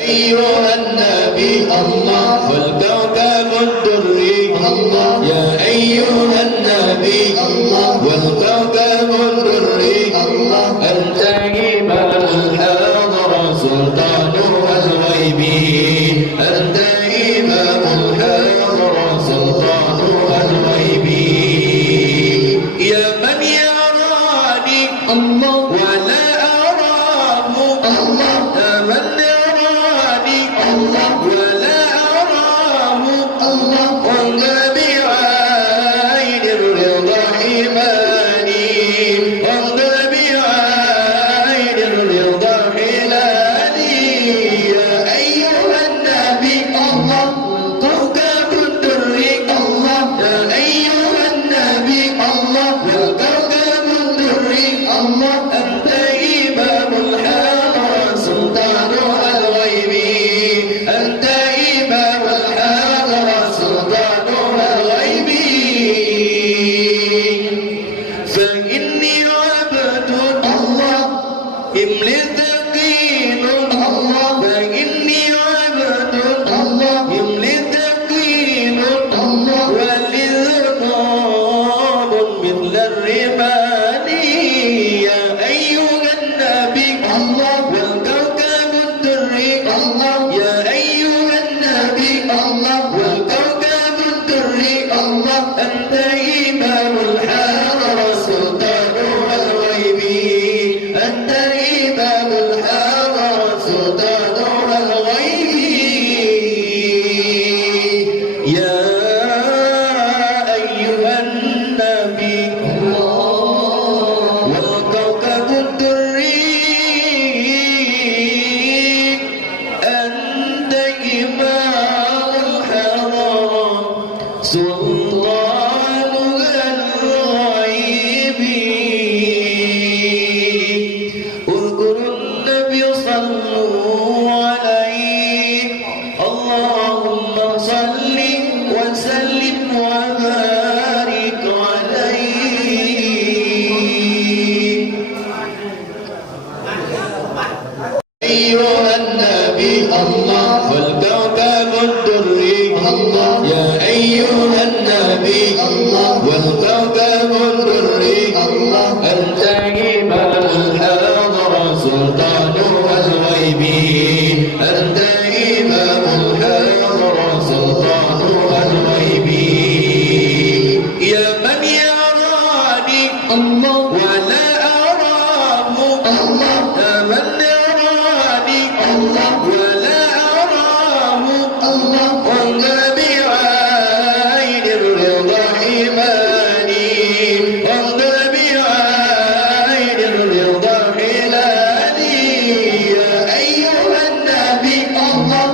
أيها النبي الله والكوكب الدري الله يا أيها النبي الله والكوكب الدري الله أنت إمام الحاضر سلطان الغيب أنت إمام الحاضر سلطان الغيب يا من يراني الله ولا أراه الله يا من ولا أراه الله وانظر بعين الرضا حماني وانظر بعين الرضا حلالي يا أيها النبي الله كوكب الدري الله يا أيها النبي الله والكوكب الدري الله أنت إمام الحاضر سلطان الغيب أنت إمام الحاضر سلطان الغيب فإني عبد الله إملي ثقيل الله فإني عبد الله إملي ثقيل الله ولي ذنوب مثل الرمال يا أيها النبي الله والكوكب الدري الله يا أيها النبي الله والكوكب الدري الله أنت إمام الحاضر سلطان الغيب أنت إمام الحاضر سلطان الغيب يا أيها النبي والكوكب الدري أنت إمام الحرام سلطان الغيب اذكروا النبي صلوا عليه اللهم صل وسلم وبارك عليه أيها النبي الله والكوكب الدري الله يا أيها النبي الله والكوكب الدري الله أنت إمام الحاضر سلطان الغيب أنت إمام الحاضر سلطان الغيب يا من يراني الله ولا أراه الله يا من الله ولا أراه الله وانظر بعين الرضا حماني وانظر بعين الرضا حلالي يا أيها النبي الله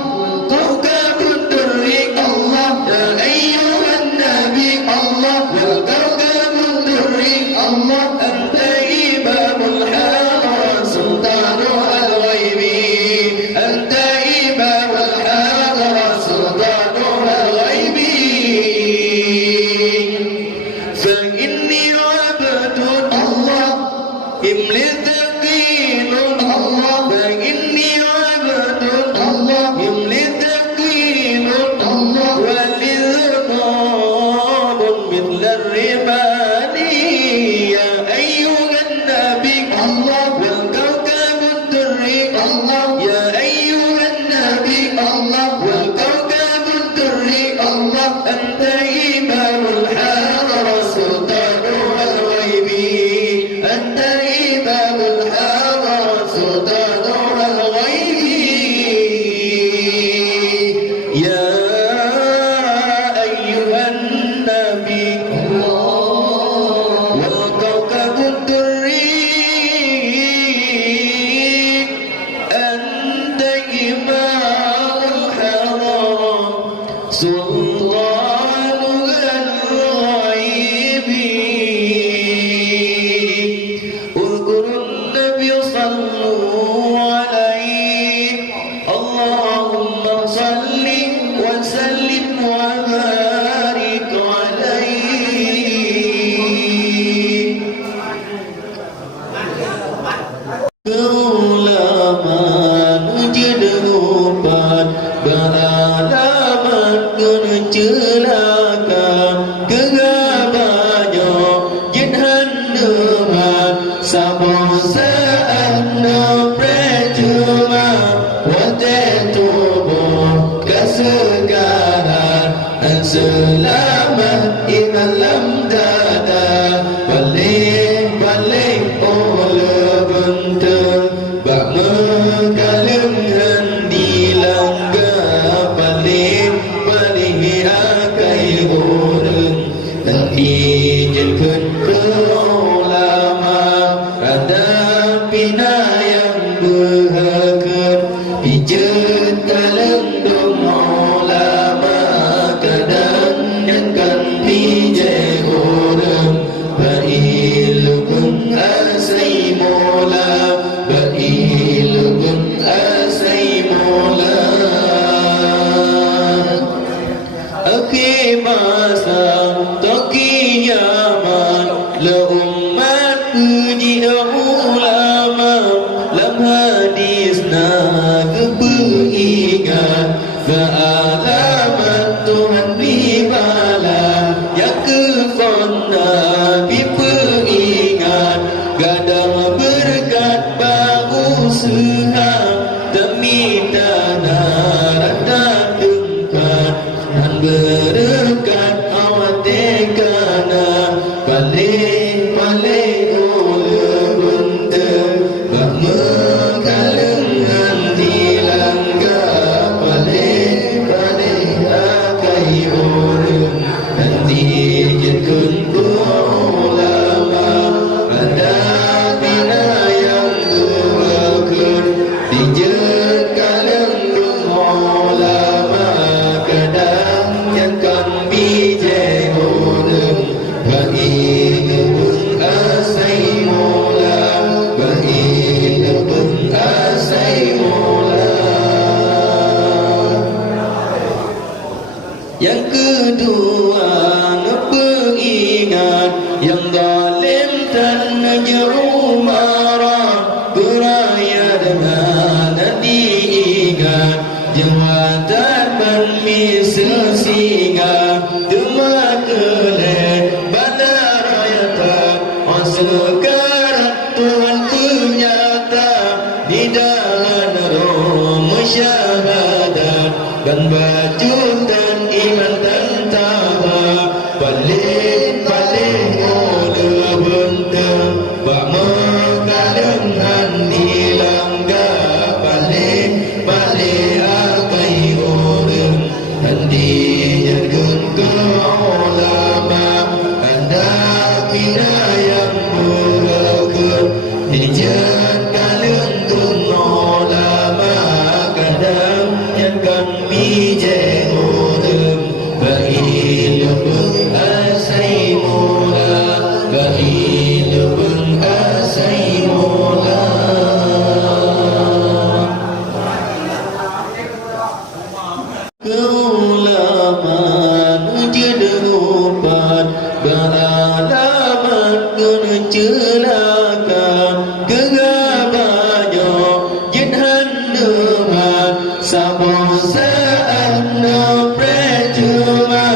كوكب الدري الله يا أيها النبي الله والكوكب الدري الله أنت إمام الحاضر سلطان الغيب أنت إمام الحاضر سلطان الغيب فإني عبد الله إملي ثقيل الله فإني عبد الله إملي ثقيل الله ولي ذنوب مثل الرمال يا أيها النبي الله والكوكب الدري الله يا أيها النبي الله والكوكب الدري الله أنت إمام الحاضر سلطان الغيب أنت إمام الحاضر سلطان الغيب يا أيها النبي والكوكب الدري أنت إمام الحرام سلطان الغيب اذكروا النبي صلوا عليه اللهم صل وسلم وبارك عليه Sabun seana percuma wajah tubuh kesegaran dan selamat iman lam dada balik-balik oleh bentuk bak mengkalengkan di langga balik-balik akai orang dan izinkan ke ulama ada pina yang berhakam pijet kalendung ulama kadang yang kan pijai orang berilmu asai mola berilmu asai mola akhir masa kiamat la umat puji ulama lam hadisna keberingat ke alamat Tuhan bibala yang kefana biperingat gadang berkat baru sehang demi tanah rada dengkat dan berkat awat dekana balik-balik oleh bentuk bak mengkalengkan di langga balik-balik akai orang dan dijetkan ulama ada bina yang berlaku dijet kalendung ulama kadang yang kan bijai orang berilmu asai mola berilmu asai mola yang kedua ngeperingat yang zalim dan jeru marah beraya dengan diingat jawatan bermisal singa demak kelek bandar rayata sekarang Tuhan ternyata di dalam roh musyahadat dan baju dan iman dan taha balik-balik oleh bentuk bak mengkalengkan di langga balik-balik akai orang dan dijaga ke ulama anda bina yang berlaku dijaga kalenggung ulama kadang yang kan bijai orang berilmu asai mola berilmu asai mola keulamaan jederupan beralamat guna celaka kegabanyo jenhan deman sabun seana percuma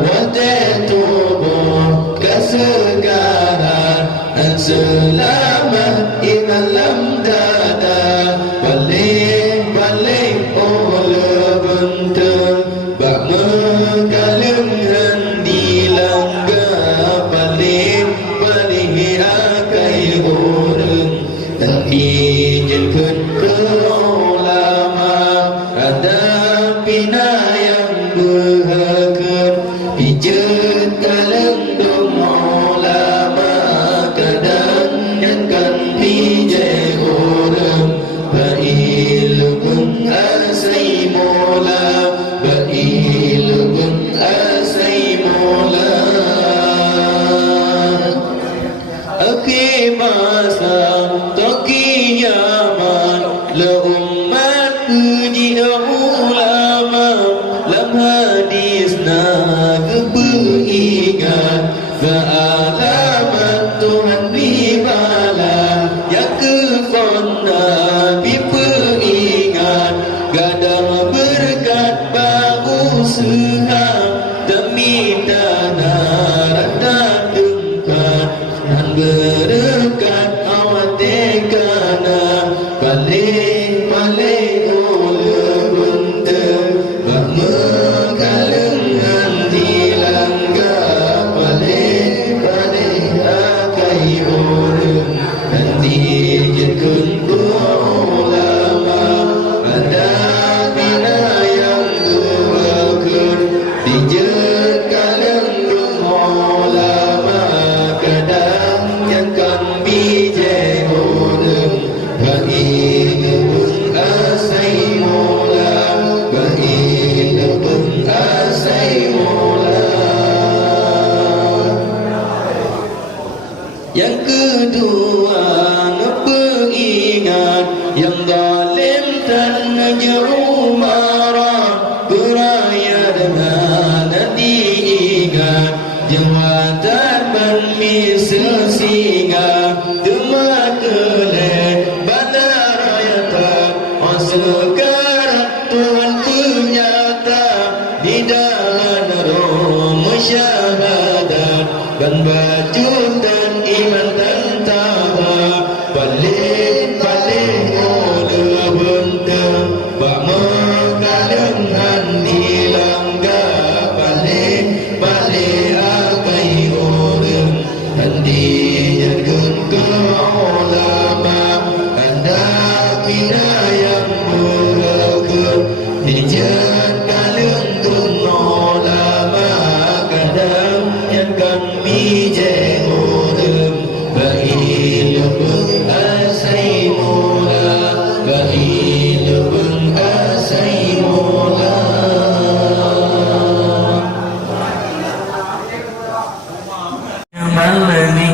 wajah tubuh kesegaran dan selamat iman lam dada balik-balik oleh bentuk bak mengkalengkan di langga balik-balik akai orang dan izinkan ke ulama ada pina yang berhakam pijet kalendung ulama kadang yang kan pijai orang berilmu asai mola berilmu asai mola akhir masa kiamat la umat puji ulama lam hadisna keberingat ke alamat Tuhan bibala yang kefana biperingat gadang berkat baru sehang demi tanah rada dengkat dan berkat kana balik ulu bunte bak mengalengan dilangga balik akai orang nanti jekun ulama ada bina yang gerakun dijekaleng ulama kadang yang kan bijai orang Bahin asai mola Bahin asai mola. Yang kedua ngeperingat yang zalim dan jeru marah beraya dengan diingat jawatan bermisal singa demak keleh sekarang Tuhan ternyata di dalam roh musyahadat dan baju dan iman dan tahap balik oleh benteng bak mengalengan dilangga balik akai orang dan dinyatakan ke ulama anda bina yang dijagaleng ulama kadang yang kan bijai orang bahil asai mula bahil asai mula. Malani